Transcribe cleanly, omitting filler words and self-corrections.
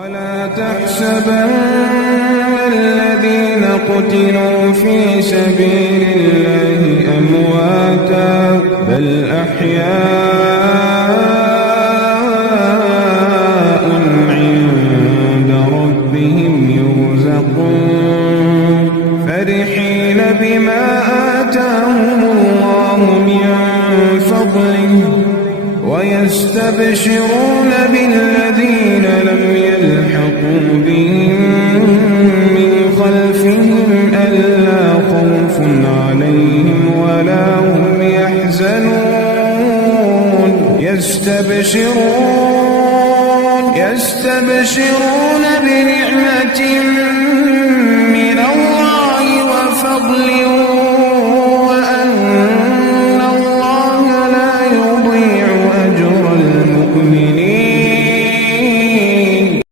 ولا تحسبن الذين قتلوا في سبيل الله أمواتا بل أحياء عند ربهم يرزقون فرحين بما آتاهم الله من فضله ويستبشرون بالذين لم يلحقوا بهم من خلفهم ألا خوف عليهم ولا هم يحزنون يستبشرون بنعمة من الله وفضل